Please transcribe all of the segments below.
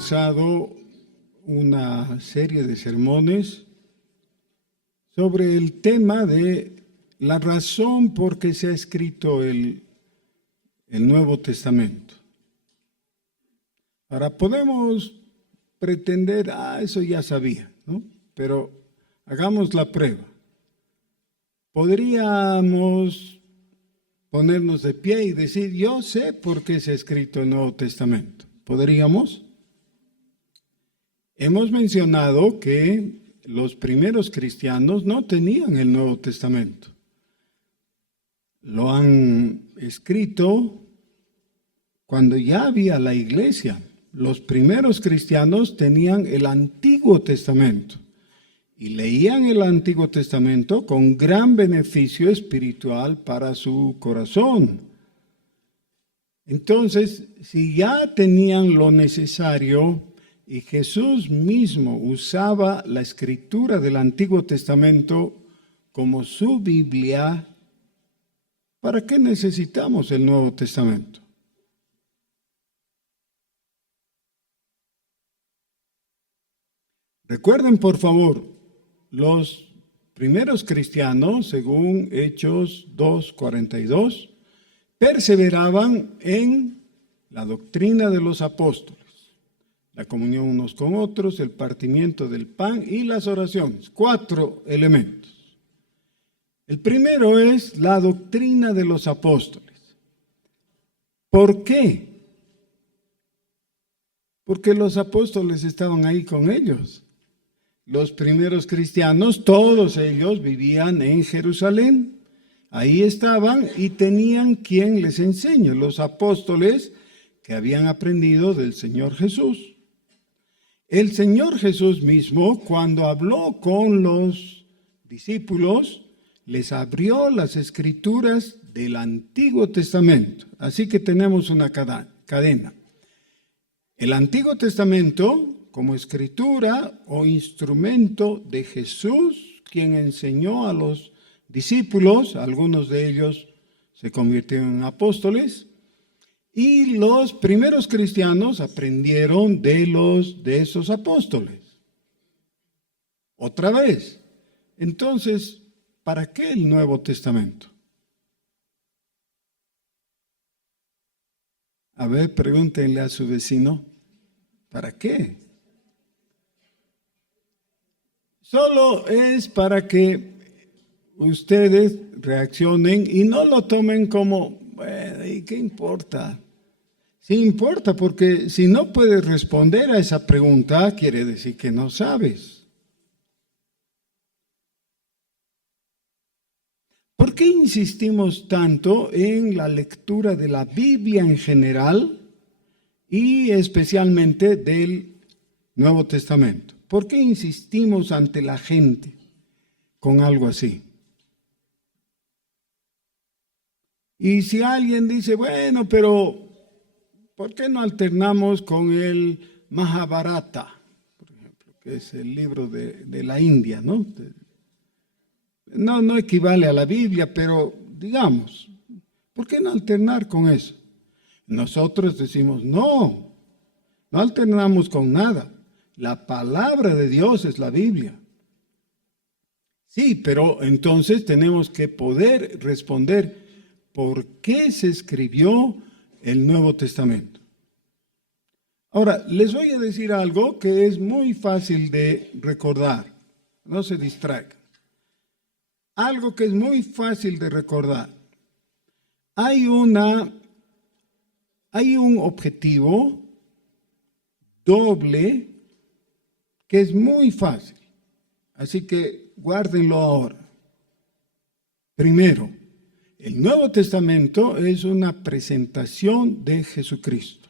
empezado una serie de sermones sobre el tema de la razón por qué se ha escrito el Nuevo Testamento. Ahora podemos pretender, eso ya sabía, ¿no? Pero hagamos la prueba. Podríamos ponernos de pie y decir, yo sé por qué se ha escrito el Nuevo Testamento. ¿Podríamos? Hemos mencionado que los primeros cristianos no tenían el Nuevo Testamento. Lo han escrito cuando ya había la iglesia. Los primeros cristianos tenían el Antiguo Testamento y leían el Antiguo Testamento con gran beneficio espiritual para su corazón. Entonces, si ya tenían lo necesario y Jesús mismo usaba la escritura del Antiguo Testamento como su Biblia, ¿para qué necesitamos el Nuevo Testamento? Recuerden, por favor, los primeros cristianos, según Hechos 2:42, perseveraban en la doctrina de los apóstoles, la comunión unos con otros, el partimiento del pan y las oraciones. 4 elementos. El primero es la doctrina de los apóstoles. ¿Por qué? Porque los apóstoles estaban ahí con ellos. Los primeros cristianos, todos ellos vivían en Jerusalén. Ahí estaban y tenían quien les enseñe, los apóstoles que habían aprendido del Señor Jesús. El Señor Jesús mismo, cuando habló con los discípulos, les abrió las escrituras del Antiguo Testamento. Así que tenemos una cadena. El Antiguo Testamento como escritura o instrumento de Jesús, quien enseñó a los discípulos, algunos de ellos se convirtieron en apóstoles, y los primeros cristianos aprendieron de esos apóstoles. Otra vez, entonces, ¿para qué el Nuevo Testamento? A ver, pregúntenle a su vecino, ¿para qué? Solo es para que ustedes reaccionen y no lo tomen como, bueno, ¿y qué importa? Sí importa, porque si no puedes responder a esa pregunta, quiere decir que no sabes. ¿Por qué insistimos tanto en la lectura de la Biblia en general y especialmente del Nuevo Testamento? ¿Por qué insistimos ante la gente con algo así? Y si alguien dice, bueno, pero ¿por qué no alternamos con el Mahabharata, por ejemplo, que es el libro de la India, ¿no? No equivale a la Biblia, pero digamos, ¿por qué no alternar con eso? Nosotros decimos, no alternamos con nada. La palabra de Dios es la Biblia. Sí, pero entonces tenemos que poder responder por qué se escribió el Nuevo Testamento. Ahora, les voy a decir algo que es muy fácil de recordar. No se distraigan. Algo que es muy fácil de recordar. Hay un objetivo doble que es muy fácil. Así que guárdenlo ahora. Primero, el Nuevo Testamento es una presentación de Jesucristo.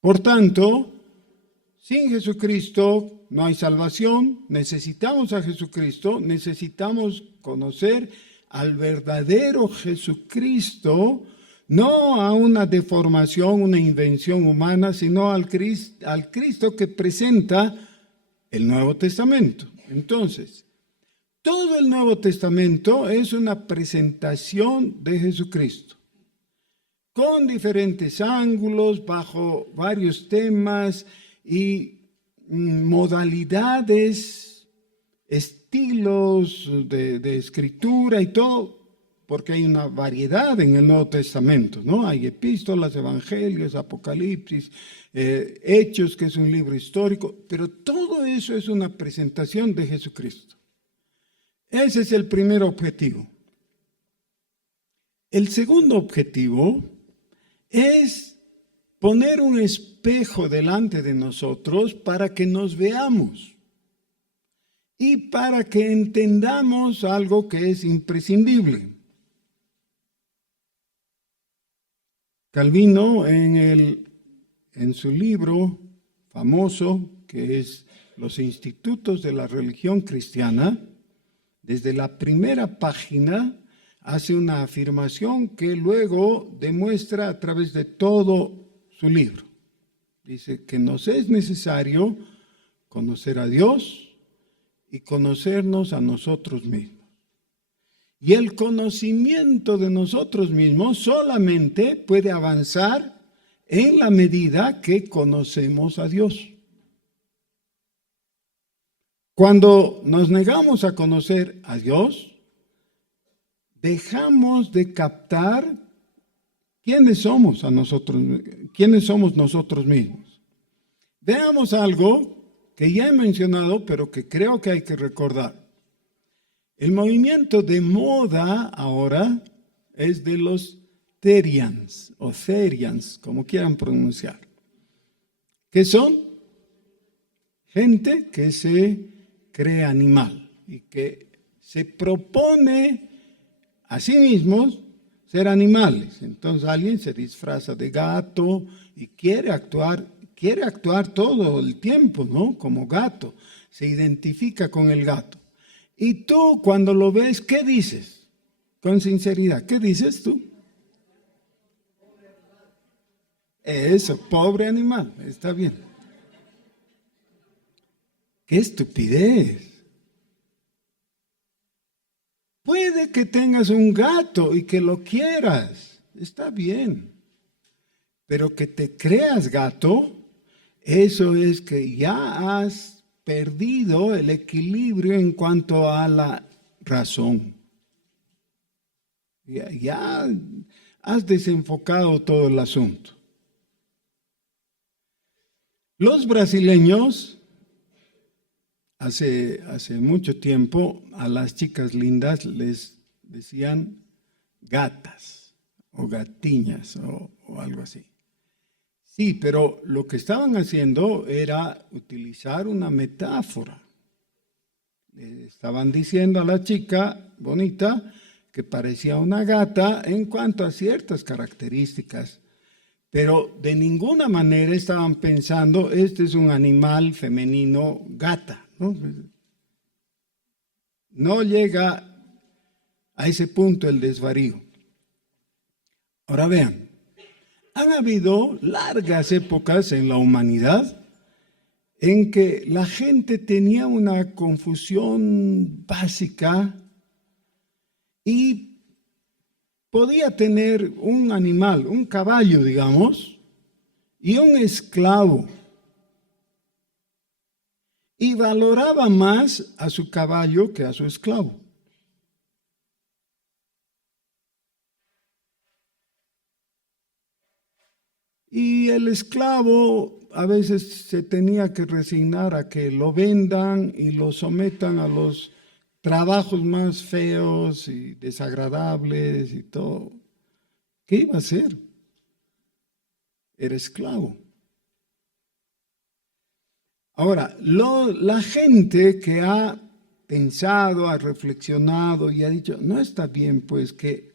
Por tanto, sin Jesucristo no hay salvación, necesitamos a Jesucristo, necesitamos conocer al verdadero Jesucristo, no a una deformación, una invención humana, sino al Cristo que presenta el Nuevo Testamento. Entonces, todo el Nuevo Testamento es una presentación de Jesucristo. con diferentes ángulos, bajo varios temas y modalidades, estilos de escritura y todo, porque hay una variedad en el Nuevo Testamento, ¿no? Hay epístolas, evangelios, apocalipsis, Hechos, que es un libro histórico, pero todo eso es una presentación de Jesucristo. Ese es el primer objetivo. El segundo objetivo es poner un espejo delante de nosotros para que nos veamos y para que entendamos algo que es imprescindible. Calvino en su libro famoso, que es Los Institutos de la Religión Cristiana, desde la primera página hace una afirmación que luego demuestra a través de todo su libro. Dice que nos es necesario conocer a Dios y conocernos a nosotros mismos. Y el conocimiento de nosotros mismos solamente puede avanzar en la medida que conocemos a Dios. Cuando nos negamos a conocer a Dios, dejamos de captar quiénes somos nosotros mismos. Veamos algo que ya he mencionado, pero que creo que hay que recordar. El movimiento de moda ahora es de los Therians, o Therians, como quieran pronunciar, que son gente que se cree animal y que se propone a sí mismos ser animales. Entonces alguien se disfraza de gato y quiere actuar todo el tiempo, ¿no? Como gato, se identifica con el gato. Y tú cuando lo ves, ¿qué dices? Con sinceridad, ¿qué dices tú? Eso, pobre animal, está bien. ¡Qué estupidez! Puede que tengas un gato y que lo quieras, está bien. Pero que te creas gato, eso es que ya has perdido el equilibrio en cuanto a la razón. Ya has desenfocado todo el asunto. Los brasileños, hace mucho tiempo, a las chicas lindas les decían gatas o gatiñas o algo así. Sí, pero lo que estaban haciendo era utilizar una metáfora. Le estaban diciendo a la chica bonita que parecía una gata en cuanto a ciertas características, pero de ninguna manera estaban pensando, este es un animal femenino gata, ¿no? No llega a ese punto el desvarío. Ahora vean. Han habido largas épocas en la humanidad en que la gente tenía una confusión básica y podía tener un animal, un caballo, digamos, y un esclavo. Y valoraba más a su caballo que a su esclavo. Y el esclavo a veces se tenía que resignar a que lo vendan y lo sometan a los trabajos más feos y desagradables y todo. ¿Qué iba a hacer? Era esclavo. Ahora, la gente que ha pensado, ha reflexionado y ha dicho, no está bien pues que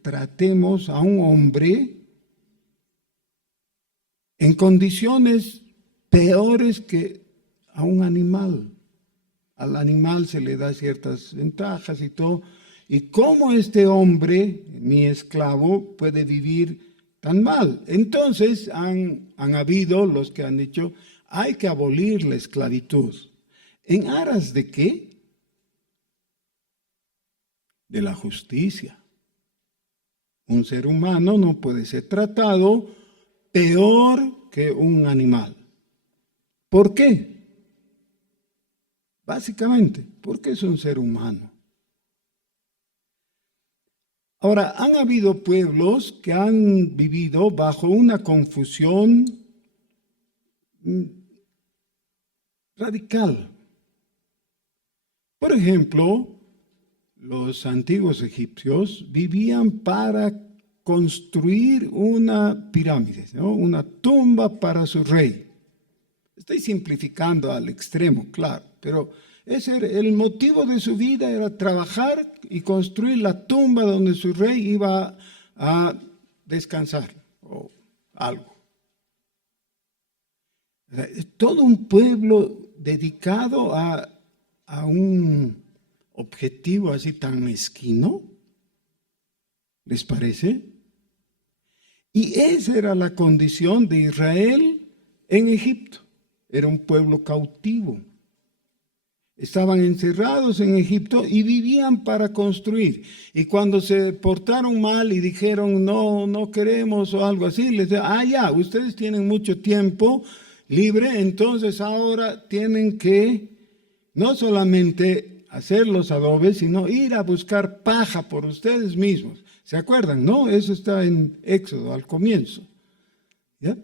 tratemos a un hombre en condiciones peores que a un animal. Al animal se le da ciertas ventajas y todo. ¿Y cómo este hombre, mi esclavo, puede vivir tan mal? Entonces han habido los que han dicho, hay que abolir la esclavitud. ¿En aras de qué? De la justicia. Un ser humano no puede ser tratado peor que un animal. ¿Por qué? Básicamente, porque es un ser humano. Ahora, han habido pueblos que han vivido bajo una confusión radical. Por ejemplo, los antiguos egipcios vivían para construir una pirámide, ¿no? Una tumba para su rey. Estoy simplificando al extremo, claro, pero ese era el motivo de su vida, era trabajar y construir la tumba donde su rey iba a descansar o algo. Todo un pueblo dedicado a un objetivo así tan mezquino, ¿les parece? Y esa era la condición de Israel en Egipto. Era un pueblo cautivo. Estaban encerrados en Egipto y vivían para construir. Y cuando se portaron mal y dijeron, no queremos o algo así, les decían, ya, ustedes tienen mucho tiempo libre, entonces ahora tienen que no solamente hacer los adobes, sino ir a buscar paja por ustedes mismos. ¿Se acuerdan? No, eso está en Éxodo, al comienzo. ¿Ya?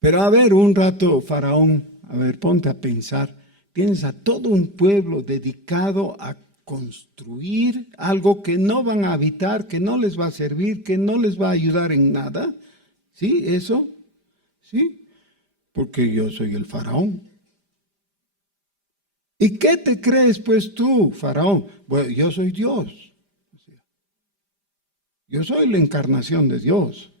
Pero a ver, un rato, Faraón, a ver, ponte a pensar. Tienes a todo un pueblo dedicado a construir algo que no van a habitar, que no les va a servir, que no les va a ayudar en nada. ¿Sí? ¿Eso? ¿Sí? Porque yo soy el Faraón. ¿Y qué te crees pues tú, Faraón? Bueno, yo soy Dios. Yo soy la encarnación de Dios.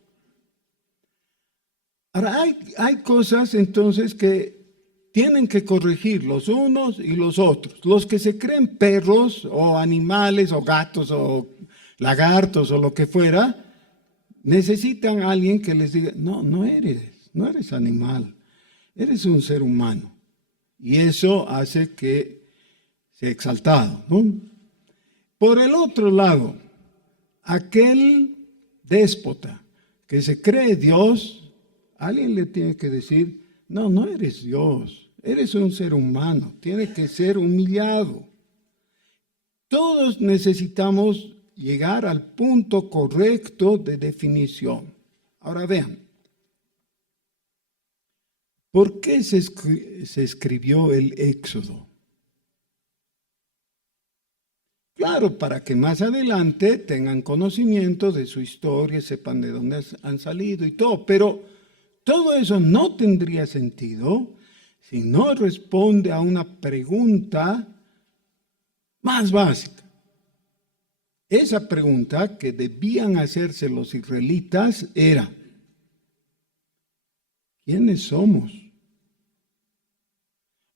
Ahora, hay cosas entonces que tienen que corregir los unos y los otros. Los que se creen perros o animales o gatos o lagartos o lo que fuera, necesitan a alguien que les diga, no eres animal, eres un ser humano. Y eso hace que sea exaltado, ¿no? Por el otro lado, aquel déspota que se cree Dios, alguien le tiene que decir, no eres Dios, eres un ser humano, tiene que ser humillado. Todos necesitamos llegar al punto correcto de definición. Ahora vean, ¿por qué se escribió el Éxodo? Claro, para que más adelante tengan conocimiento de su historia, sepan de dónde han salido y todo, pero todo eso no tendría sentido si no responde a una pregunta más básica. Esa pregunta que debían hacerse los israelitas era, ¿quiénes somos?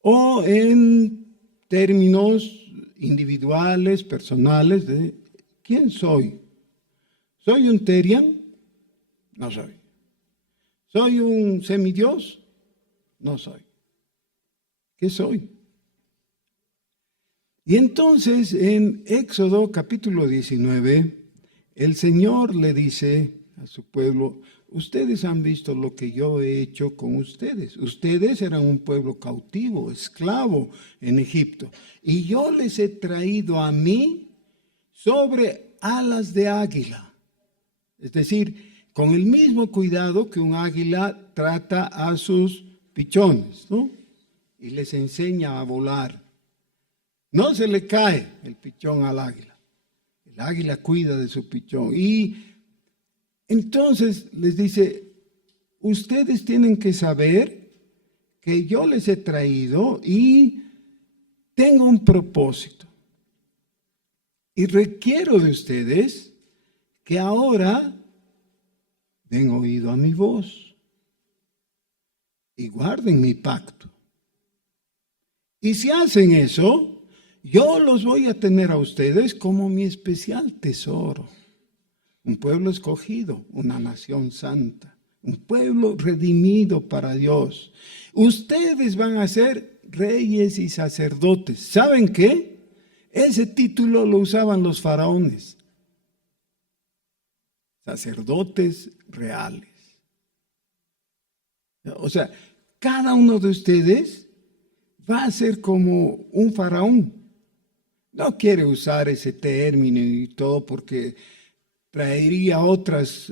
O en términos individuales, personales, de ¿quién soy? ¿Soy un Terian? No soy. ¿Soy un semidios? No soy. ¿Qué soy? Y entonces en Éxodo capítulo 19, el Señor le dice a su pueblo, ustedes han visto lo que yo he hecho con ustedes. Ustedes eran un pueblo cautivo, esclavo en Egipto. Y yo les he traído a mí sobre alas de águila. Es decir, con el mismo cuidado que un águila trata a sus pichones, ¿no? Y les enseña a volar. No se le cae el pichón al águila. El águila cuida de su pichón. Y entonces les dice, ustedes tienen que saber que yo les he traído y tengo un propósito. Y requiero de ustedes que ahora den oído a mi voz y guarden mi pacto. Y si hacen eso, yo los voy a tener a ustedes como mi especial tesoro. Un pueblo escogido, una nación santa, un pueblo redimido para Dios. Ustedes van a ser reyes y sacerdotes. ¿Saben qué? Ese título lo usaban los faraones. sacerdotes reales. O sea, cada uno de ustedes va a ser como un faraón. No quiere usar ese término y todo porque traería otras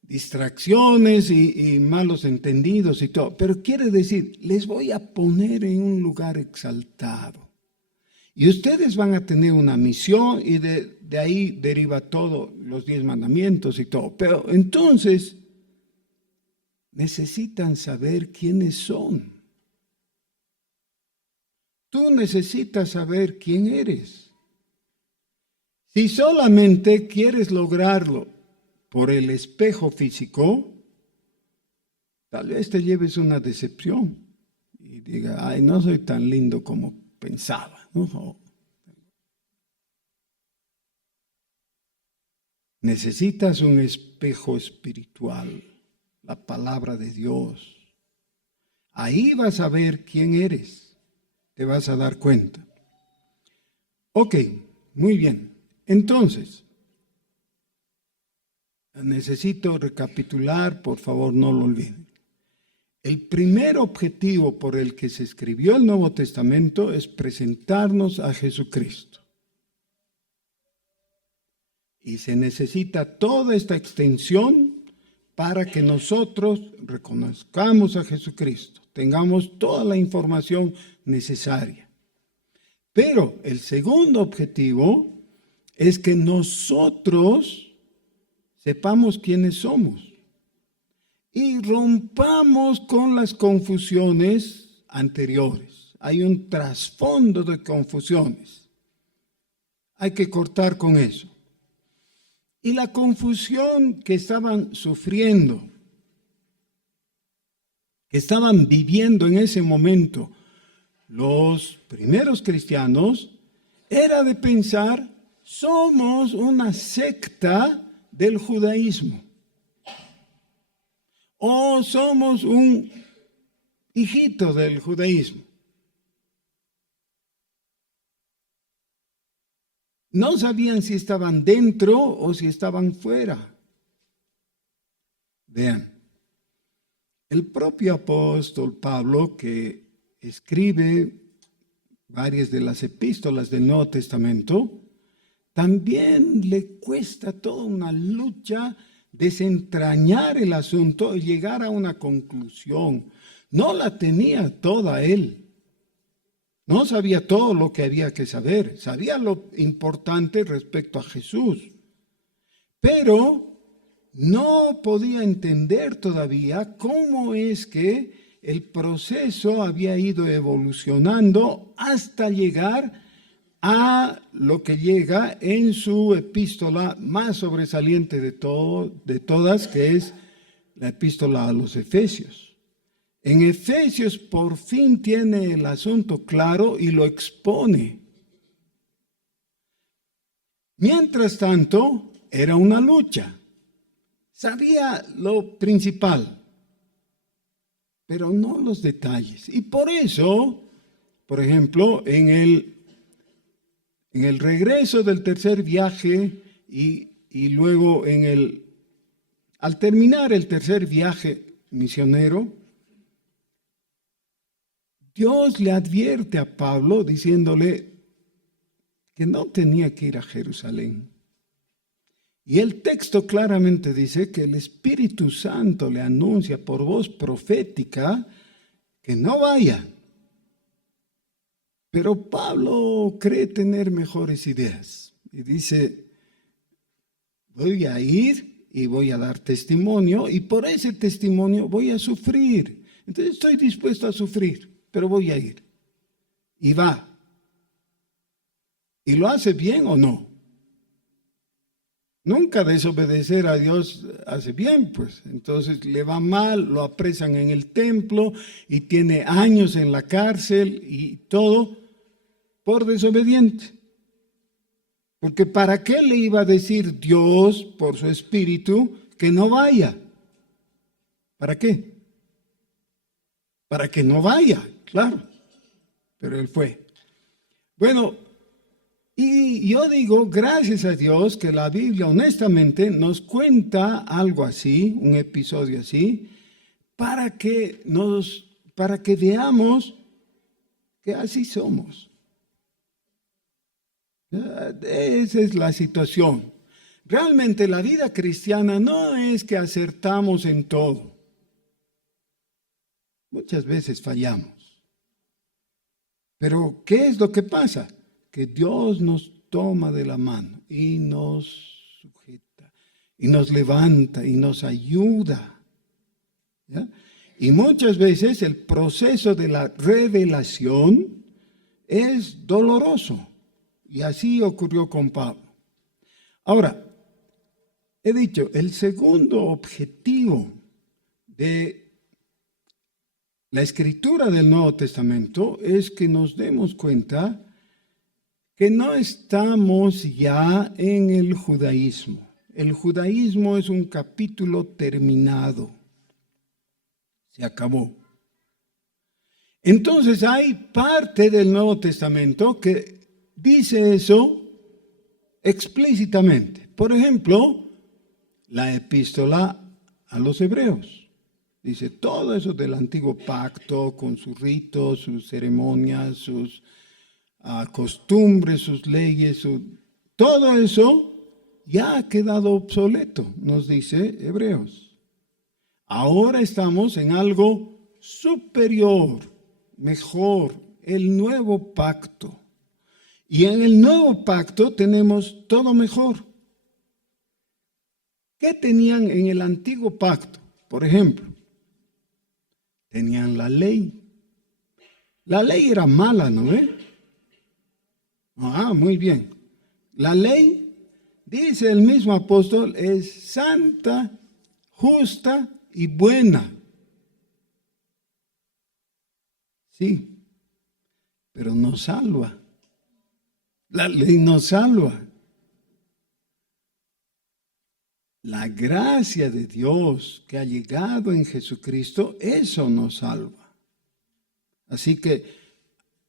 distracciones y malos entendidos y todo. Pero quiere decir, les voy a poner en un lugar exaltado. Y ustedes van a tener una misión y de ahí deriva todo, los 10 mandamientos y todo. Pero entonces necesitan saber quiénes son. Tú necesitas saber quién eres. Si solamente quieres lograrlo por el espejo físico, tal vez te lleves una decepción y diga, ay, no soy tan lindo como pensaba, ¿no? Necesitas un espejo espiritual, la palabra de Dios. Ahí vas a ver quién eres, te vas a dar cuenta. Ok, muy bien. Entonces, necesito recapitular, por favor, no lo olviden. El primer objetivo por el que se escribió el Nuevo Testamento es presentarnos a Jesucristo. Y se necesita toda esta extensión para que nosotros reconozcamos a Jesucristo, tengamos toda la información necesaria. Pero el segundo objetivo es que nosotros sepamos quiénes somos y rompamos con las confusiones anteriores. Hay un trasfondo de confusiones. Hay que cortar con eso. Y la confusión que estaban sufriendo, que estaban viviendo en ese momento los primeros cristianos, era de pensar, somos una secta del judaísmo. O somos un hijito del judaísmo. No sabían si estaban dentro o si estaban fuera. Vean, el propio apóstol Pablo, que escribe varias de las epístolas del Nuevo Testamento, también le cuesta toda una lucha desentrañar el asunto y llegar a una conclusión. No la tenía toda él. No sabía todo lo que había que saber. Sabía lo importante respecto a Jesús. Pero no podía entender todavía cómo es que el proceso había ido evolucionando hasta llegar a lo que llega en su epístola más sobresaliente de todas, que es la epístola a los Efesios. En Efesios por fin tiene el asunto claro y lo expone. Mientras tanto, era una lucha. Sabía lo principal, pero no los detalles. Y por eso, por ejemplo, en el regreso del tercer viaje y luego al terminar el tercer viaje misionero, Dios le advierte a Pablo diciéndole que no tenía que ir a Jerusalén. Y el texto claramente dice que el Espíritu Santo le anuncia por voz profética que no vaya. Pero Pablo cree tener mejores ideas y dice, voy a ir y voy a dar testimonio y por ese testimonio voy a sufrir. Entonces estoy dispuesto a sufrir, pero voy a ir. Y va. ¿Y lo hace bien o no? Nunca desobedecer a Dios hace bien, pues. Entonces le va mal, lo apresan en el templo y tiene años en la cárcel y todo por desobediente. Porque ¿para qué le iba a decir Dios por su espíritu que no vaya? ¿Para qué? Para que no vaya, claro. Pero él fue. Bueno, Y yo digo, gracias a Dios que la Biblia honestamente nos cuenta algo así, un episodio así, para que veamos que así somos. Esa es la situación. Realmente la vida cristiana no es que acertamos en todo. Muchas veces fallamos. Pero ¿qué es lo que pasa? Que Dios nos toma de la mano y nos sujeta, y nos levanta, y nos ayuda. ¿Ya? Y muchas veces el proceso de la revelación es doloroso. Y así ocurrió con Pablo. Ahora, he dicho, el segundo objetivo de la escritura del Nuevo Testamento es que nos demos cuenta que no estamos ya en el judaísmo. El judaísmo es un capítulo terminado. Se acabó. Entonces hay parte del Nuevo Testamento que dice eso explícitamente. Por ejemplo, la epístola a los hebreos. Dice todo eso del antiguo pacto, con sus ritos, sus ceremonias, sus costumbres, sus leyes, todo eso ya ha quedado obsoleto, nos dice Hebreos. Ahora estamos en algo superior, mejor, el nuevo pacto. Y en el nuevo pacto tenemos todo mejor. ¿Qué tenían en el antiguo pacto? Por ejemplo, tenían la ley. La ley era mala, ¿no ve? Muy bien. La ley, dice el mismo apóstol, es santa, justa y buena. Sí, pero no salva. La ley no salva. La gracia de Dios que ha llegado en Jesucristo, eso nos salva. Así que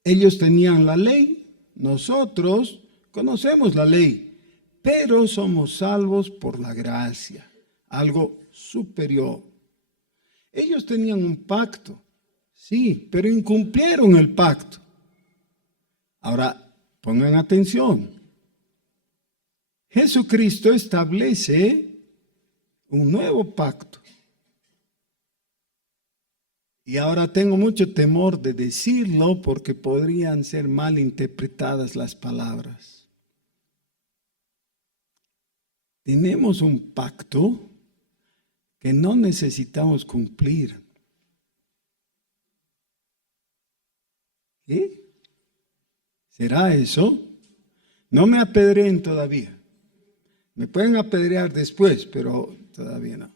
ellos tenían la ley, nosotros conocemos la ley, pero somos salvos por la gracia, algo superior. Ellos tenían un pacto, sí, pero incumplieron el pacto. Ahora, pongan atención. Jesucristo establece un nuevo pacto. Y ahora tengo mucho temor de decirlo porque podrían ser mal interpretadas las palabras. Tenemos un pacto que no necesitamos cumplir. ¿Qué? ¿Será eso? No me apedreen todavía. Me pueden apedrear después, pero todavía no.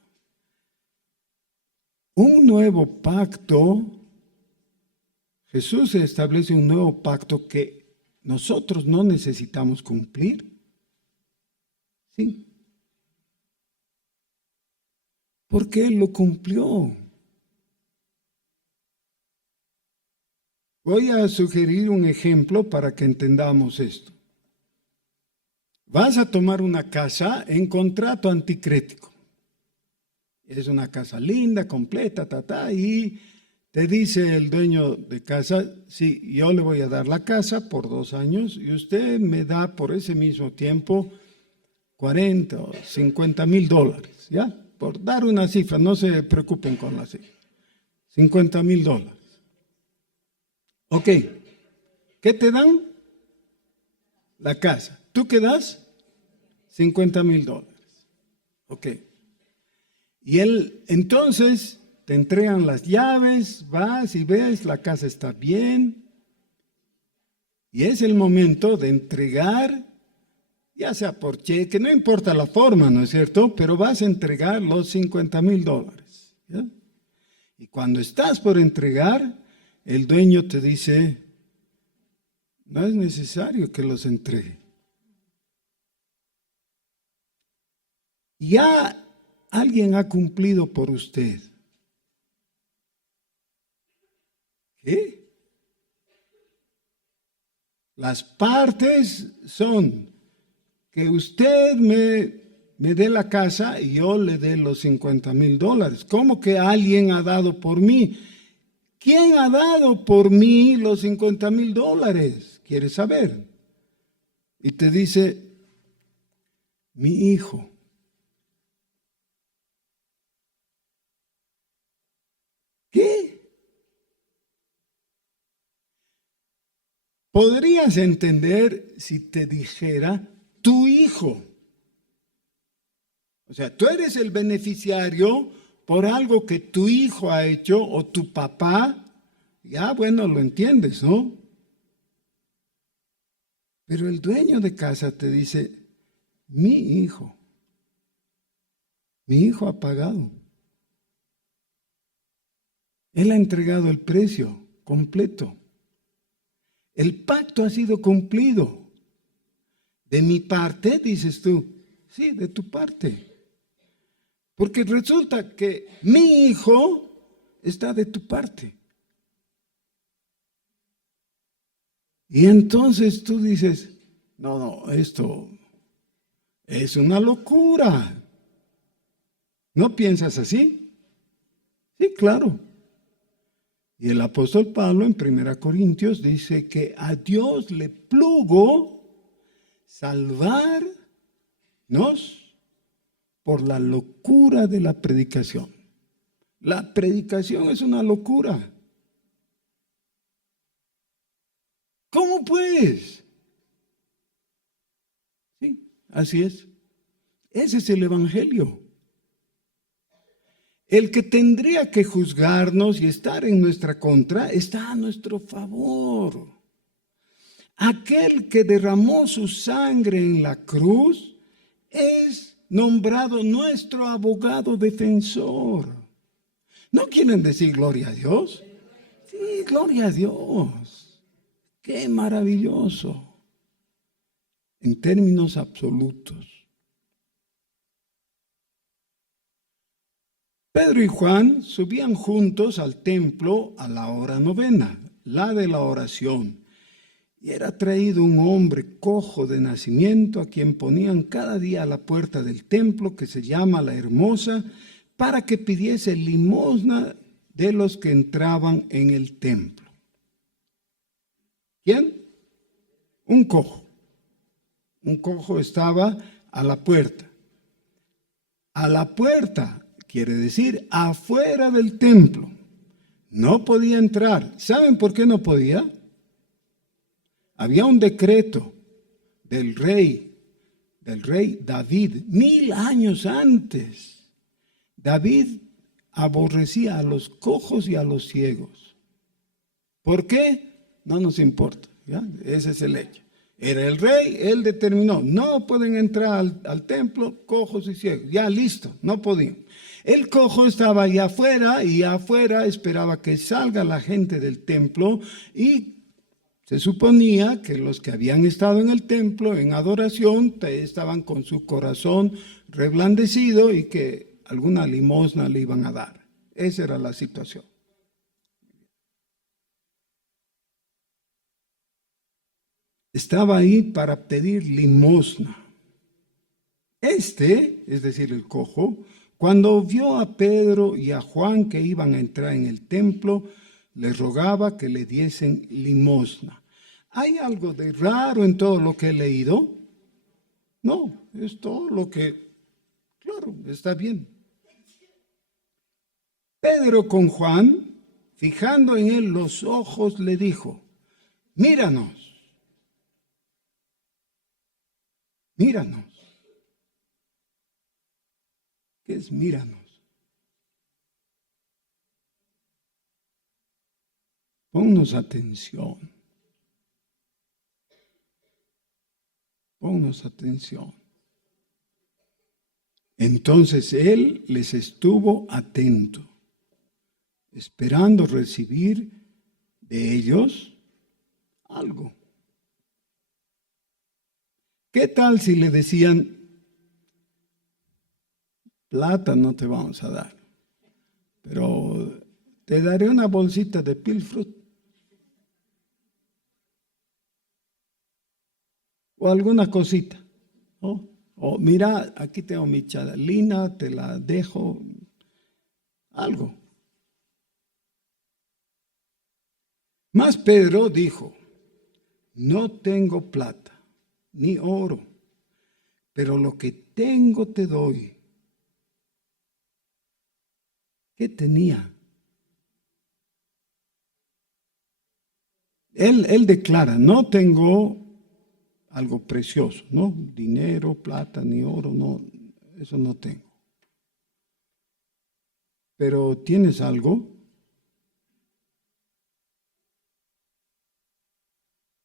Un nuevo pacto, Jesús establece un nuevo pacto que nosotros no necesitamos cumplir. Sí. Porque Él lo cumplió. Voy a sugerir un ejemplo para que entendamos esto. Vas a tomar una casa en contrato anticrético. Es una casa linda, completa, y te dice el dueño de casa, sí, yo le voy a dar la casa por 2 años y usted me da por ese mismo tiempo 40 o 50 mil dólares, ¿ya? Por dar una cifra, no se preocupen con la cifra. 50 mil dólares. Ok, ¿qué te dan? La casa. ¿Tú qué das? 50 mil dólares. Ok. Y él, entonces, te entregan las llaves, vas y ves, la casa está bien. Y es el momento de entregar, ya sea por cheque, no importa la forma, ¿no es cierto? Pero vas a entregar los 50 mil dólares. ¿Ya? Y cuando estás por entregar, el dueño te dice, no es necesario que los entregue. Ya alguien ha cumplido por usted. ¿Qué? Las partes son que usted me dé la casa y yo le dé los $50,000. ¿Cómo que alguien ha dado por mí? ¿Quién ha dado por mí los $50,000? ¿Quieres saber? Y te dice, mi hijo. ¿Qué? Podrías entender si te dijera tu hijo. O sea, tú eres el beneficiario por algo que tu hijo ha hecho o tu papá. Ya, bueno, lo entiendes, ¿no? Pero el dueño de casa te dice, mi hijo ha pagado. Él ha entregado el precio completo. El pacto ha sido cumplido. De mi parte, dices tú, sí, de tu parte. Porque resulta que mi hijo está de tu parte. Y entonces tú dices, no, esto es una locura. ¿No piensas así? Sí, claro. Y el apóstol Pablo en 1 Corintios dice que a Dios le plugo salvarnos por la locura de la predicación. La predicación es una locura. ¿Cómo pues? Sí, así es. Ese es el evangelio. El que tendría que juzgarnos y estar en nuestra contra está a nuestro favor. Aquel que derramó su sangre en la cruz es nombrado nuestro abogado defensor. ¿No quieren decir gloria a Dios? Sí, gloria a Dios. ¡Qué maravilloso! En términos absolutos. Pedro y Juan subían juntos al templo a la hora novena, la de la oración. Y era traído un hombre cojo de nacimiento a quien ponían cada día a la puerta del templo, que se llama La Hermosa, para que pidiese limosna de los que entraban en el templo. ¿Quién? Un cojo. Un cojo estaba a la puerta. A la puerta quiere decir afuera del templo. No podía entrar. ¿Saben por qué no podía? Había un decreto del rey David, 1000 años antes. David aborrecía a los cojos y a los ciegos. ¿Por qué? No nos importa, ¿ya? Ese es el hecho. Era el rey, él determinó, no pueden entrar al templo cojos y ciegos. Ya, listo, no podían. El cojo estaba allá afuera y afuera esperaba que salga la gente del templo y se suponía que los que habían estado en el templo en adoración estaban con su corazón reblandecido y que alguna limosna le iban a dar. Esa era la situación. Estaba ahí para pedir limosna. Es decir, el cojo, cuando vio a Pedro y a Juan que iban a entrar en el templo, les rogaba que le diesen limosna. ¿Hay algo de raro en todo lo que he leído? No, es todo lo que, claro, está bien. Pedro con Juan, fijando en él los ojos, le dijo, míranos. Míranos. ¿Qué es míranos? Ponnos atención. Ponnos atención. Entonces él les estuvo atento, esperando recibir de ellos algo. ¿Qué tal si le decían, plata no te vamos a dar, pero te daré una bolsita de pilfrut? o alguna cosita, ¿no? O mira, aquí tengo mi chalina, te la dejo, algo. Mas Pedro dijo, no tengo plata ni oro, pero lo que tengo te doy. ¿Qué tenía? Él declara, no tengo algo precioso, ¿no? Dinero, plata, ni oro, no, eso no tengo. Pero ¿tienes algo?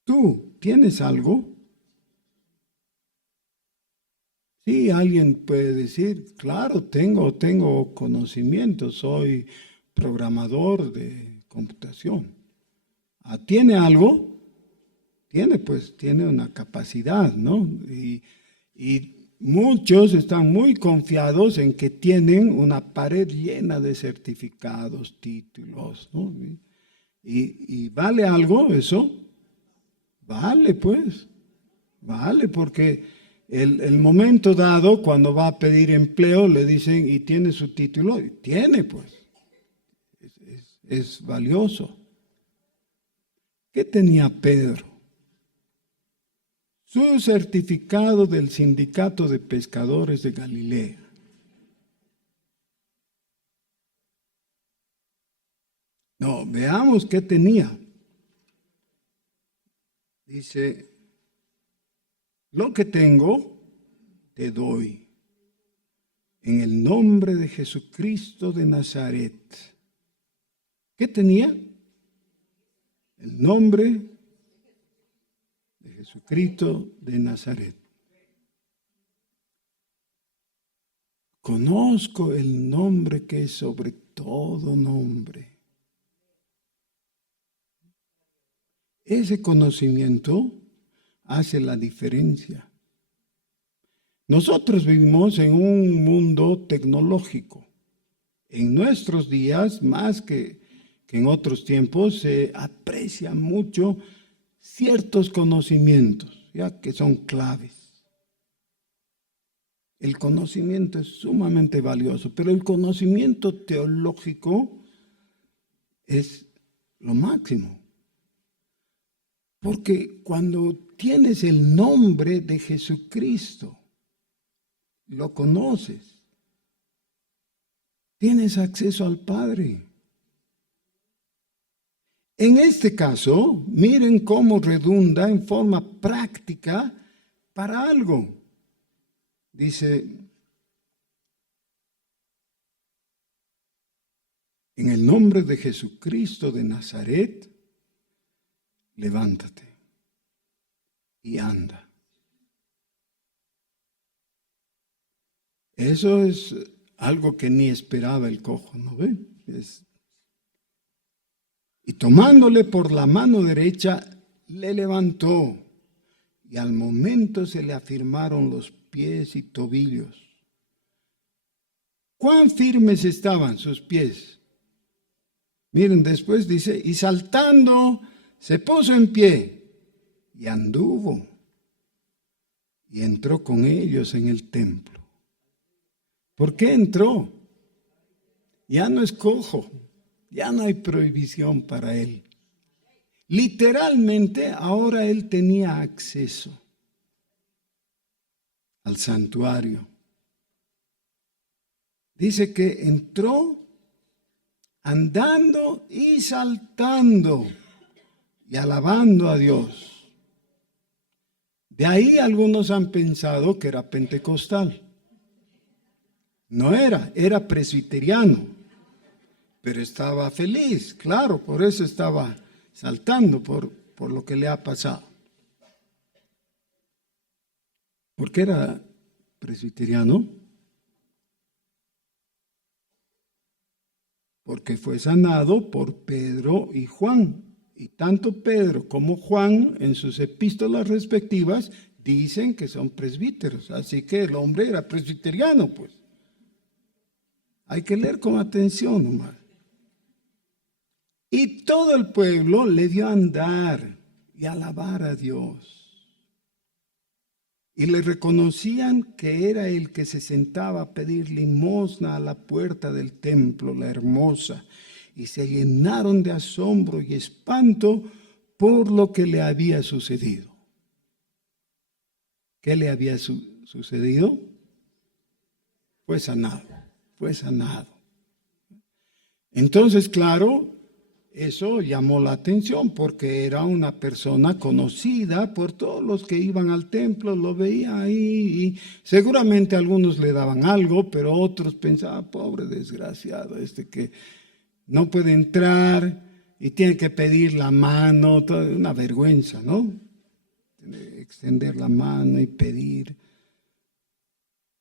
¿Tú tienes algo? Sí, alguien puede decir, claro, tengo conocimiento, soy programador de computación. Ah, ¿tiene algo? Tiene una capacidad, ¿no? Y muchos están muy confiados en que tienen una pared llena de certificados, títulos, ¿no? ¿Y vale algo eso? Vale, pues, vale, porque el momento dado, cuando va a pedir empleo, le dicen, ¿y tiene su título? Y tiene, pues, es valioso. ¿Qué tenía Pedro? Su certificado del Sindicato de Pescadores de Galilea. No, veamos qué tenía. Dice, lo que tengo, te doy. En el nombre de Jesucristo de Nazaret. ¿Qué tenía? El nombre de Jesucristo de Nazaret. Conozco el nombre que es sobre todo nombre. Ese conocimiento hace la diferencia. Nosotros vivimos en un mundo tecnológico. En nuestros días, más que en otros tiempos, se aprecian mucho ciertos conocimientos, ya que son claves. El conocimiento es sumamente valioso, pero el conocimiento teológico es lo máximo. Porque cuando tienes el nombre de Jesucristo, lo conoces, tienes acceso al Padre. En este caso, miren cómo redunda en forma práctica para algo. Dice, en el nombre de Jesucristo de Nazaret, levántate y anda. Eso es algo que ni esperaba el cojo, ¿no ve? Y tomándole por la mano derecha, le levantó, y al momento se le afirmaron los pies y tobillos. ¿Cuán firmes estaban sus pies? Miren, después dice, y saltando, se puso en pie y anduvo y entró con ellos en el templo. ¿Por qué entró? Ya no es cojo, ya no hay prohibición para él. Literalmente ahora él tenía acceso al santuario. Dice que entró andando y saltando y alabando a Dios. De ahí algunos han pensado que era pentecostal. No era presbiteriano, pero estaba feliz, claro, por eso estaba saltando por lo que le ha pasado. ¿Por qué era presbiteriano? Porque fue sanado por Pedro y Juan. Y tanto Pedro como Juan, en sus epístolas respectivas, dicen que son presbíteros. Así que el hombre era presbiteriano, pues. Hay que leer con atención nomás. Y todo el pueblo le dio a andar y alabar a Dios. y le reconocían que era el que se sentaba a pedir limosna a la puerta del templo, la hermosa, y se llenaron de asombro y espanto por lo que le había sucedido. ¿Qué le había sucedido? Fue sanado, fue sanado. Entonces, claro, eso llamó la atención porque era una persona conocida por todos los que iban al templo, lo veían ahí y seguramente algunos le daban algo, pero otros pensaban, pobre desgraciado, que no puede entrar y tiene que pedir la mano, una vergüenza, ¿no? Tiene que extender la mano y pedir.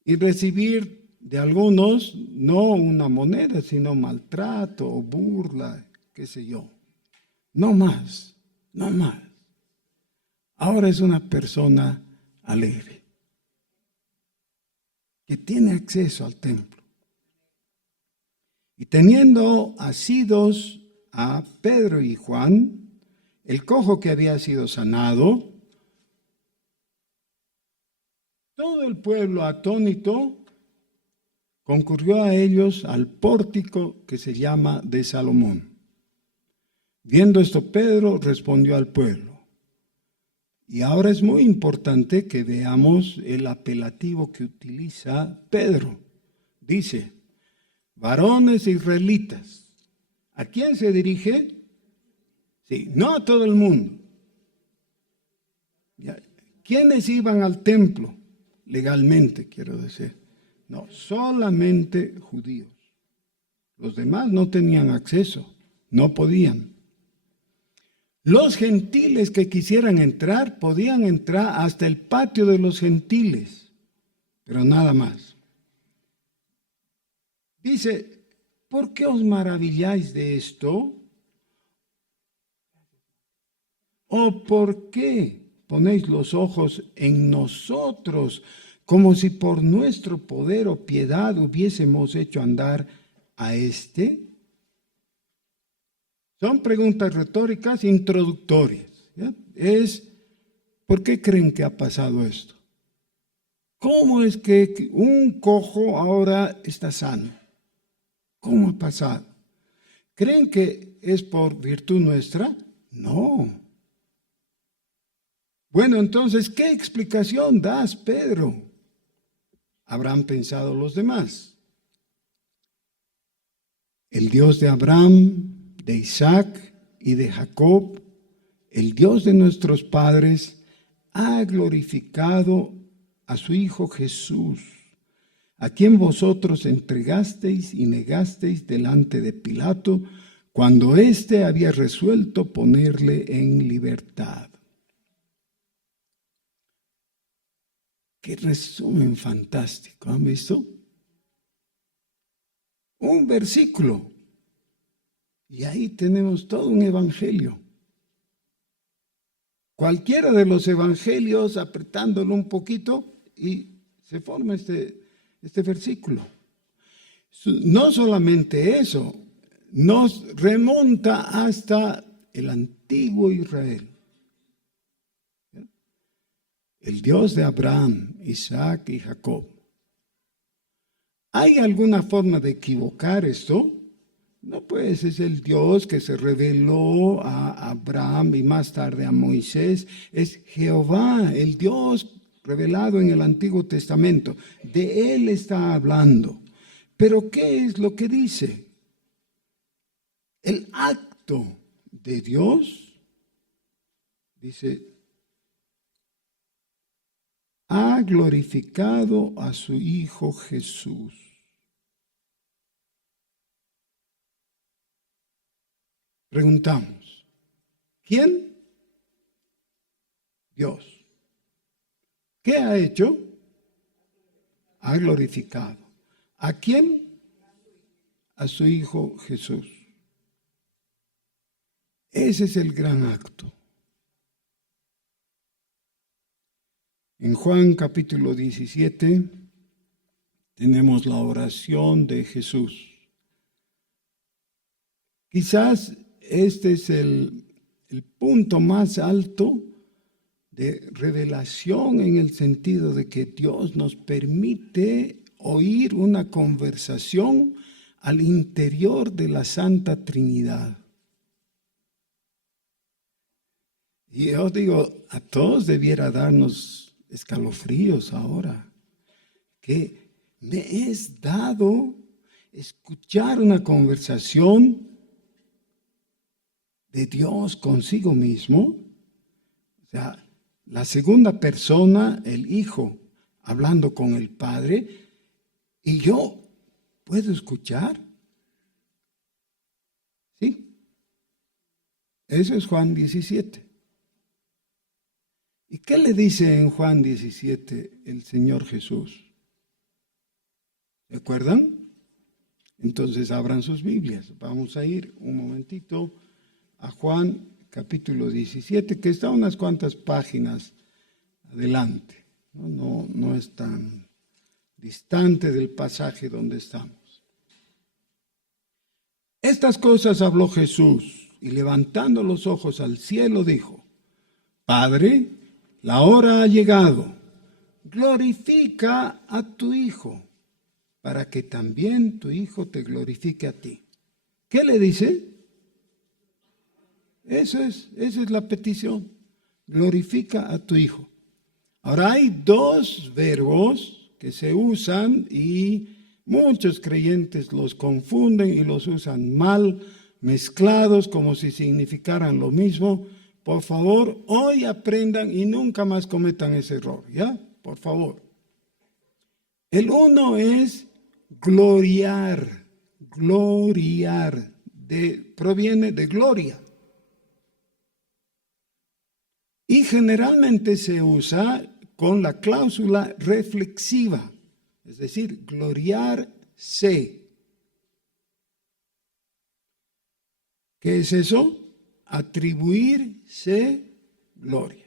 Y recibir de algunos no una moneda, sino maltrato o burla, qué sé yo. No más, no más. Ahora es una persona alegre, que tiene acceso al templo. Y teniendo asidos a Pedro y Juan, el cojo que había sido sanado, todo el pueblo atónito concurrió a ellos al pórtico que se llama de Salomón. Viendo esto, Pedro respondió al pueblo. Y ahora es muy importante que veamos el apelativo que utiliza Pedro. Dice, varones israelitas. ¿A quién se dirige? Sí, no a todo el mundo. ¿Quiénes iban al templo? Legalmente, quiero decir. No, solamente judíos. Los demás no tenían acceso, no podían. Los gentiles que quisieran entrar, podían entrar hasta el patio de los gentiles, pero nada más. Dice, ¿por qué os maravilláis de esto? ¿O por qué ponéis los ojos en nosotros, como si por nuestro poder o piedad hubiésemos hecho andar a este? Son preguntas retóricas introductorias. ¿Ya? ¿Por qué creen que ha pasado esto? ¿Cómo es que un cojo ahora está sano? ¿Cómo ha pasado? ¿Creen que es por virtud nuestra? No. Bueno, entonces, ¿qué explicación das, Pedro? Habrán pensado los demás. El Dios de Abraham, de Isaac y de Jacob, el Dios de nuestros padres, ha glorificado a su Hijo Jesús, a quien vosotros entregasteis y negasteis delante de Pilato, cuando éste había resuelto ponerle en libertad. Qué resumen fantástico, ¿han visto? Un versículo. Y ahí tenemos todo un evangelio. Cualquiera de los evangelios, apretándolo un poquito, y se forma este versículo. No solamente eso, nos remonta hasta el antiguo Israel. El Dios de Abraham, Isaac y Jacob. ¿Hay alguna forma de equivocar esto? No, pues es el Dios que se reveló a Abraham y más tarde a Moisés. Es Jehová, el Dios revelado en el Antiguo Testamento. De él está hablando. Pero ¿qué es lo que dice? El acto de Dios, dice, ha glorificado a su Hijo Jesús. Preguntamos, ¿quién? Dios. ¿Qué ha hecho? Ha glorificado. ¿A quién? A su Hijo Jesús. Ese es el gran acto. En Juan capítulo 17 tenemos la oración de Jesús. Quizás este es el punto más alto de revelación en el sentido de que Dios nos permite oír una conversación al interior de la Santa Trinidad. Y yo digo, a todos debiera darnos escalofríos ahora, que me es dado escuchar una conversación de Dios consigo mismo. O sea, la segunda persona, el Hijo, hablando con el Padre, y yo puedo escuchar. ¿Sí? Eso es Juan 17. ¿Y qué le dice en Juan 17 el Señor Jesús? ¿Se acuerdan? Entonces abran sus Biblias. Vamos a ir un momentito a Juan capítulo 17, que está unas cuantas páginas adelante. No es tan distante del pasaje donde estamos. Estas cosas habló Jesús y levantando los ojos al cielo dijo: Padre, la hora ha llegado, glorifica a tu Hijo, para que también tu Hijo te glorifique a ti. ¿Qué le dice? Esa es la petición, glorifica a tu Hijo. Ahora hay dos verbos que se usan y muchos creyentes los confunden y los usan mal, mezclados como si significaran lo mismo. Por favor, hoy aprendan y nunca más cometan ese error, ¿ya? Por favor. El uno es gloriar, proviene de gloria. Y generalmente se usa con la cláusula reflexiva, es decir, gloriarse. ¿Qué es eso? Atribuirse gloria.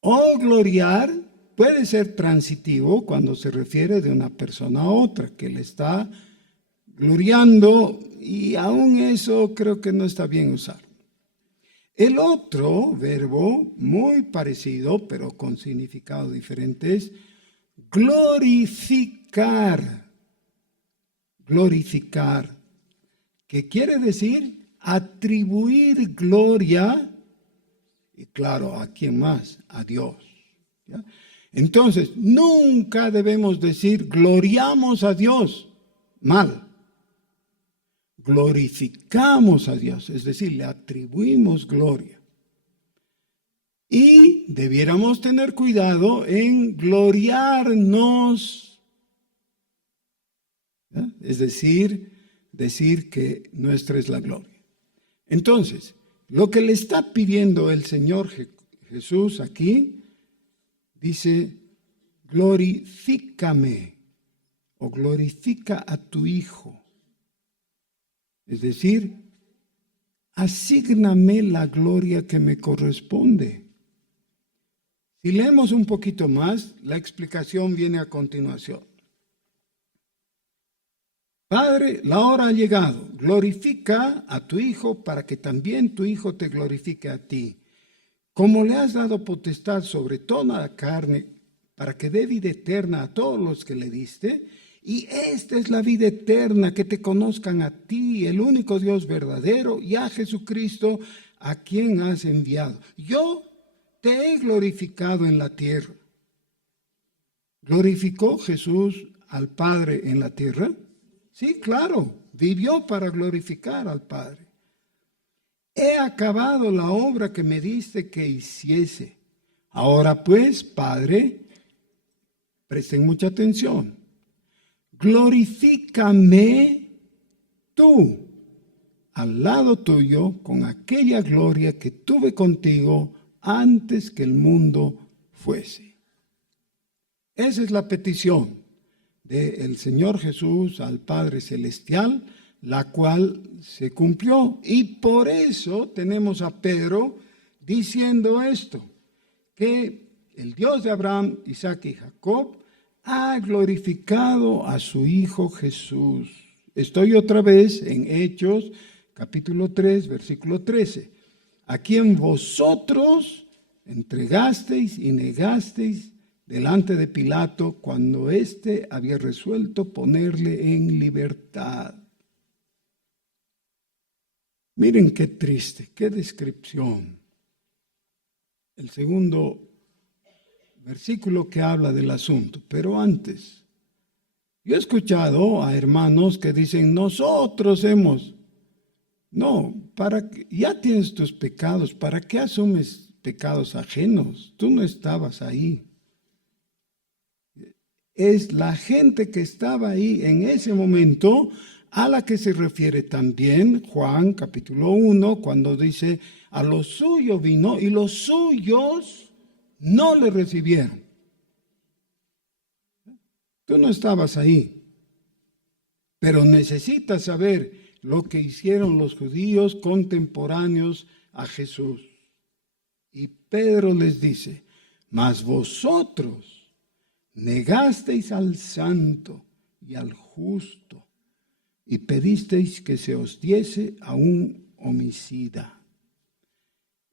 O gloriar puede ser transitivo cuando se refiere de una persona a otra, que le está gloriando, y aún eso creo que no está bien usar. El otro verbo, muy parecido, pero con significado diferente, es glorificar. Glorificar, que quiere decir atribuir gloria, y claro, ¿a quién más? A Dios. ¿Ya? Entonces, nunca debemos decir gloriamos a Dios. Mal. Glorificamos a Dios, es decir, le atribuimos gloria. Y debiéramos tener cuidado en gloriarnos, ¿ya? Es decir que nuestra es la gloria. Entonces, lo que le está pidiendo el Señor Jesús aquí, dice, glorifícame o glorifica a tu Hijo. Es decir, asígname la gloria que me corresponde. Si leemos un poquito más, la explicación viene a continuación. Padre, la hora ha llegado, glorifica a tu Hijo para que también tu Hijo te glorifique a ti. Como le has dado potestad sobre toda la carne, para que dé vida eterna a todos los que le diste, y esta es la vida eterna, que te conozcan a ti, el único Dios verdadero, y a Jesucristo, a quien has enviado. Yo te he glorificado en la tierra. ¿Glorificó Jesús al Padre en la tierra? Sí, claro, vivió para glorificar al Padre. He acabado la obra que me diste que hiciese. Ahora pues, Padre, presten mucha atención. Glorifícame tú al lado tuyo con aquella gloria que tuve contigo antes que el mundo fuese. Esa es la petición del Señor Jesús al Padre Celestial, la cual se cumplió. Y por eso tenemos a Pedro diciendo esto, que el Dios de Abraham, Isaac y Jacob ha glorificado a su Hijo Jesús. Estoy otra vez en Hechos, capítulo 3, versículo 13. A quien vosotros entregasteis y negasteis delante de Pilato cuando éste había resuelto ponerle en libertad. Miren qué triste, qué descripción. El segundo versículo que habla del asunto. Pero antes, yo he escuchado a hermanos que dicen, nosotros hemos... No, ya tienes tus pecados, ¿para qué asumes pecados ajenos? Tú no estabas ahí. Es la gente que estaba ahí en ese momento a la que se refiere también Juan capítulo 1, cuando dice, a los suyos vino y los suyos no le recibieron. Tú no estabas ahí, pero necesitas saber lo que hicieron los judíos contemporáneos a Jesús. Y Pedro les dice, mas vosotros negasteis al santo y al justo y pedisteis que se os diese a un homicida.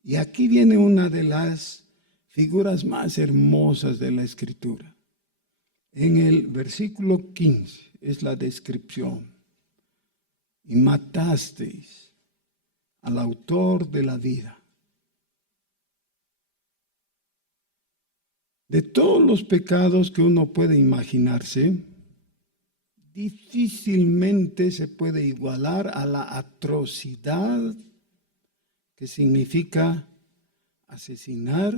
Y aquí viene una de las figuras más hermosas de la Escritura. En el versículo 15 es la descripción. Y matasteis al autor de la vida. De todos los pecados que uno puede imaginarse, difícilmente se puede igualar a la atrocidad que significa asesinar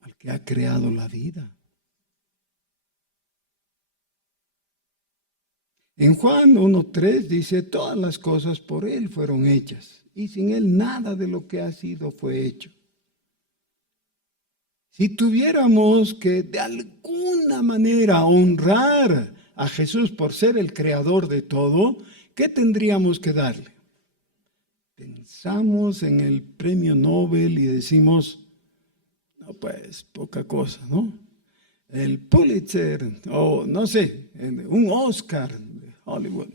al que ha creado la vida. En Juan 1:3 dice, todas las cosas por Él fueron hechas, y sin Él nada de lo que ha sido fue hecho. Si tuviéramos que de alguna manera honrar a Jesús por ser el creador de todo, ¿qué tendríamos que darle? Pensamos en el premio Nobel y decimos, no pues, poca cosa, ¿no? El Pulitzer, o no sé, un Oscar de Hollywood.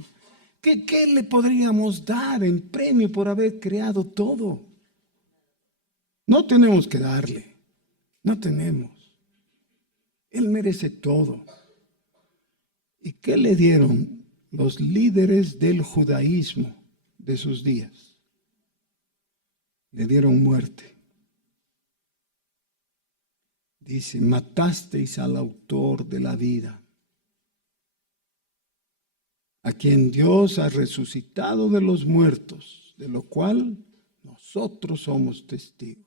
¿Qué le podríamos dar en premio por haber creado todo? No tenemos que darle, no tenemos. Él merece todo. ¿Y qué le dieron los líderes del judaísmo de sus días? Le dieron muerte. Dice, matasteis al autor de la vida, a quien Dios ha resucitado de los muertos, de lo cual nosotros somos testigos.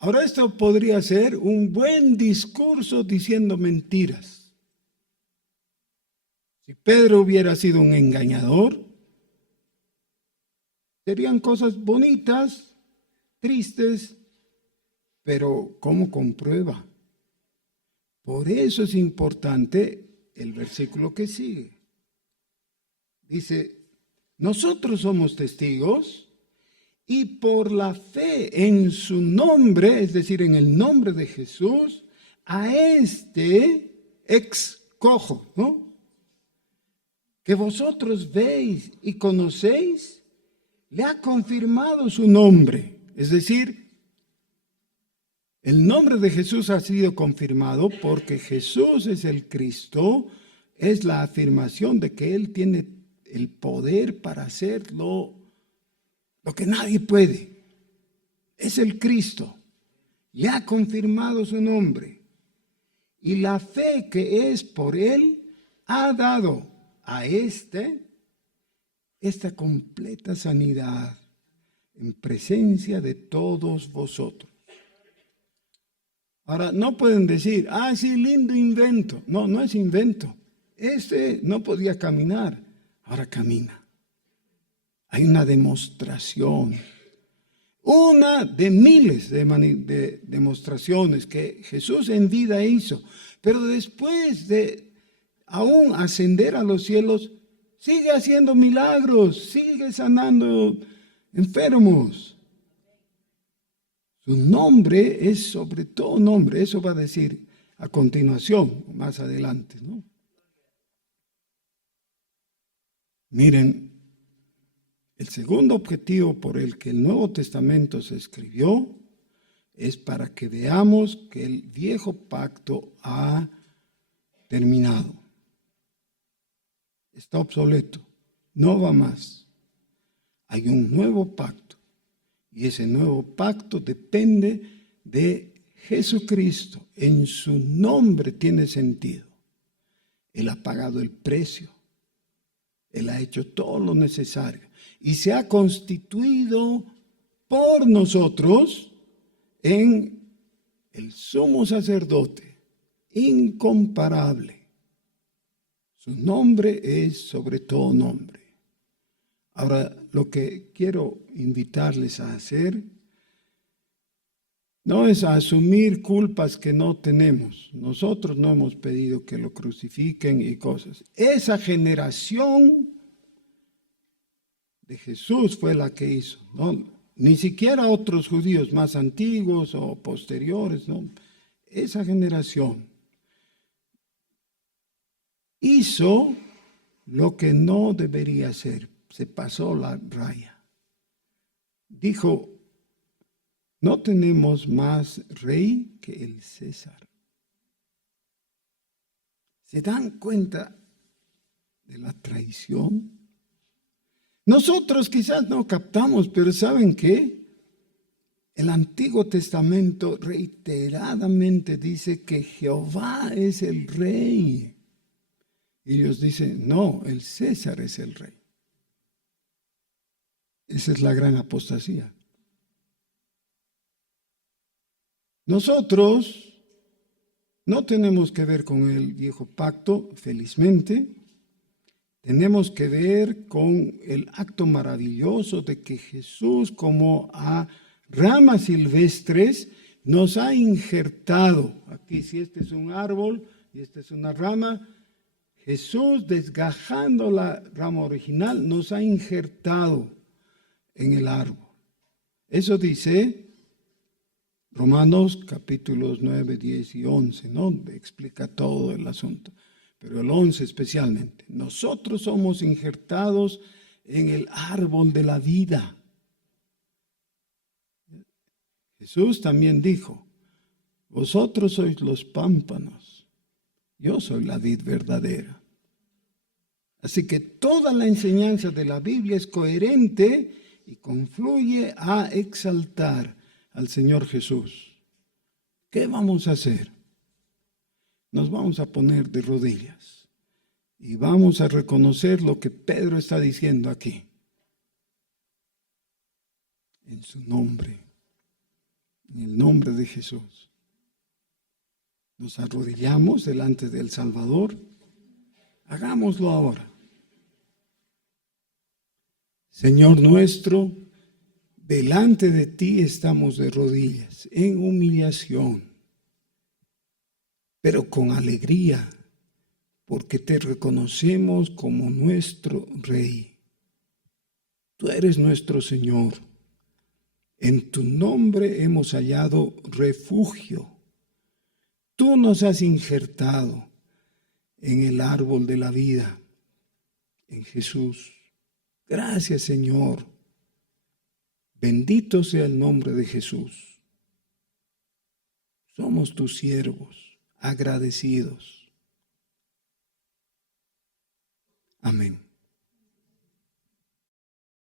Ahora esto podría ser un buen discurso diciendo mentiras. Si Pedro hubiera sido un engañador, serían cosas bonitas, tristes, pero ¿cómo comprueba? Por eso es importante el versículo que sigue. Dice, nosotros somos testigos y por la fe en su nombre, es decir, en el nombre de Jesús, a este excojo, ¿no? Que vosotros veis y conocéis, le ha confirmado su nombre, es decir, el nombre de Jesús ha sido confirmado porque Jesús es el Cristo, es la afirmación de que Él tiene el poder para hacer lo que nadie puede. Es el Cristo. Le ha confirmado su nombre. Y la fe que es por Él ha dado a esta completa sanidad en presencia de todos vosotros. Ahora, no pueden decir, sí, lindo invento. No, no es invento. No podía caminar, ahora camina. Hay una demostración. Una de miles de demostraciones que Jesús en vida hizo. Pero después de aún ascender a los cielos, sigue haciendo milagros, sigue sanando enfermos. Su nombre es sobre todo nombre, eso va a decir a continuación, más adelante, ¿no? Miren, El segundo objetivo por el que el Nuevo Testamento se escribió es para que veamos que el viejo pacto ha terminado. Está obsoleto, no va más. Hay un nuevo pacto y ese nuevo pacto depende de Jesucristo. En su nombre tiene sentido. Él ha pagado el precio. Él ha hecho todo lo necesario y se ha constituido por nosotros en el sumo sacerdote, incomparable. Su nombre es sobre todo nombre. Ahora, lo que quiero invitarles a hacer no es a asumir culpas que no tenemos. Nosotros no hemos pedido que lo crucifiquen y cosas. Esa generación de Jesús fue la que hizo, ¿no? Ni siquiera otros judíos más antiguos o posteriores, ¿no? Esa generación hizo lo que no debería hacer, se pasó la raya. Dijo, no tenemos más rey que el César. ¿Se dan cuenta de la traición? Nosotros quizás no captamos, pero ¿saben qué? El Antiguo Testamento reiteradamente dice que Jehová es el rey. Y ellos dicen, no, el César es el rey. Esa es la gran apostasía. Nosotros no tenemos que ver con el viejo pacto, felizmente. Tenemos que ver con el acto maravilloso de que Jesús, como a ramas silvestres, nos ha injertado. Aquí, si este es un árbol y esta es una rama, Jesús, desgajando la rama original, nos ha injertado en el árbol. Eso dice Romanos capítulos 9, 10 y 11, ¿no? Explica todo el asunto, pero el 11 especialmente. Nosotros somos injertados en el árbol de la vida. Jesús también dijo, vosotros sois los pámpanos, yo soy la vid verdadera. Así que toda la enseñanza de la Biblia es coherente y confluye a exaltar al Señor Jesús. ¿Qué vamos a hacer? Nos vamos a poner de rodillas y vamos a reconocer lo que Pedro está diciendo aquí. En su nombre, en el nombre de Jesús. Nos arrodillamos delante del Salvador. Hagámoslo ahora. Señor nuestro, delante de ti estamos de rodillas, en humillación, pero con alegría, porque te reconocemos como nuestro Rey. Tú eres nuestro Señor. En tu nombre hemos hallado refugio. Tú nos has injertado en el árbol de la vida, en Jesús. Gracias, Señor. Bendito sea el nombre de Jesús. Somos tus siervos, agradecidos. Amén.